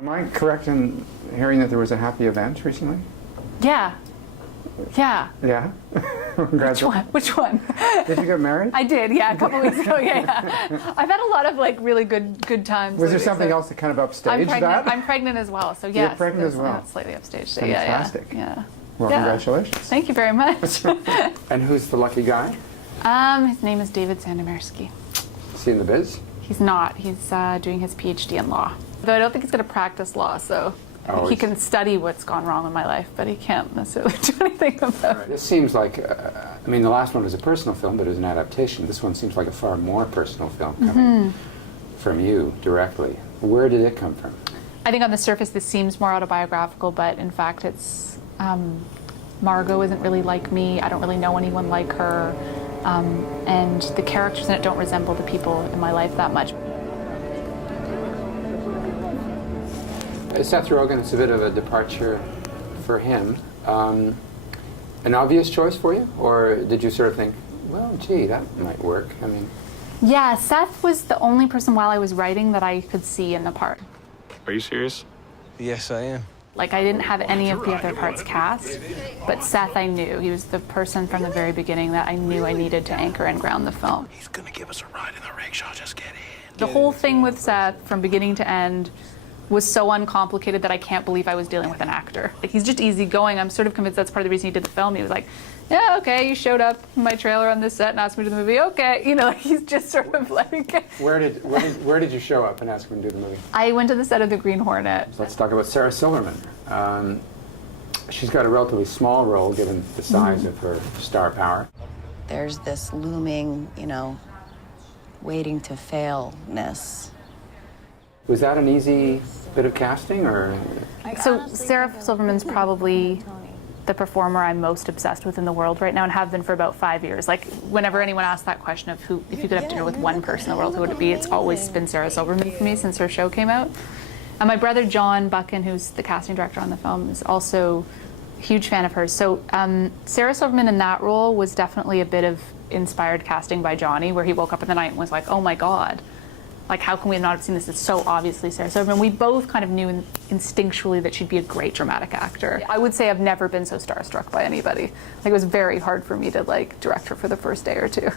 Am I correct in hearing that there was a happy event recently? Yeah. Yeah. Yeah? Which one? Did you get married? I did, yeah, a couple weeks ago, yeah. I've had a lot of like really good times. Was there something else that kind of upstaged that? I'm pregnant as well, so yes. You're pregnant as well? Slightly upstaged. Fantastic. Yeah. Well, congratulations. Thank you very much. And who's the lucky guy? His name is David Sandomersky. Is he in the biz? He's not. He's doing his PhD in law. Though I don't think he's going to practice law, so he can study what's gone wrong in my life, but he can't necessarily do anything about it. This seems like, I mean, the last one was a personal film, but it was an adaptation. This one seems like a far more personal film coming from you directly. Where did it come from? I think on the surface this seems more autobiographical, but in fact it's, Margot isn't really like me. I don't really know anyone like her. And the characters in it don't resemble the people in my life that much. Seth Rogen, it's a bit of a departure for him. An obvious choice for you? Or did you sort of think, well, gee, that might work? I mean... Yeah, Seth was the only person while I was writing that I could see in the part. Are you serious? Yes, I am. Like, I didn't have any of the other parts cast, but Seth I knew. He was the person from the very beginning that I knew I needed to anchor and ground the film. He's gonna give us a ride in the rickshaw, just get in. The whole thing with Seth, from beginning to end, was so uncomplicated that I can't believe I was dealing with an actor. Like, he's just easygoing. I'm sort of convinced that's part of the reason he did the film. He was like, yeah, okay, you showed up in my trailer on this set and asked me to do the movie, okay. You know, like, he's just sort of like... Where did you show up and ask him to do the movie? I went to the set of The Green Hornet. So let's talk about Sarah Silverman. She's got a relatively small role given the size of her star power. There's this looming, you know, waiting to fail-ness. Was that an easy bit of casting, or? So Sarah Silverman's probably the performer I'm most obsessed with in the world right now, and have been for about 5 years. Like, whenever anyone asks that question of who, if you could have dinner with one person in the world, who would it be? It's always been Sarah Silverman for me since her show came out. And my brother John Buchan, who's the casting director on the film, is also a huge fan of hers. So Sarah Silverman in that role was definitely a bit of inspired casting by Johnny, where he woke up in the night and was like, oh my God. Like, how can we not have seen this? It's so obviously Sarah Silverman. We both kind of knew instinctually that she'd be a great dramatic actor. I would say I've never been so starstruck by anybody. Like, it was very hard for me to, like, direct her for the first day or two.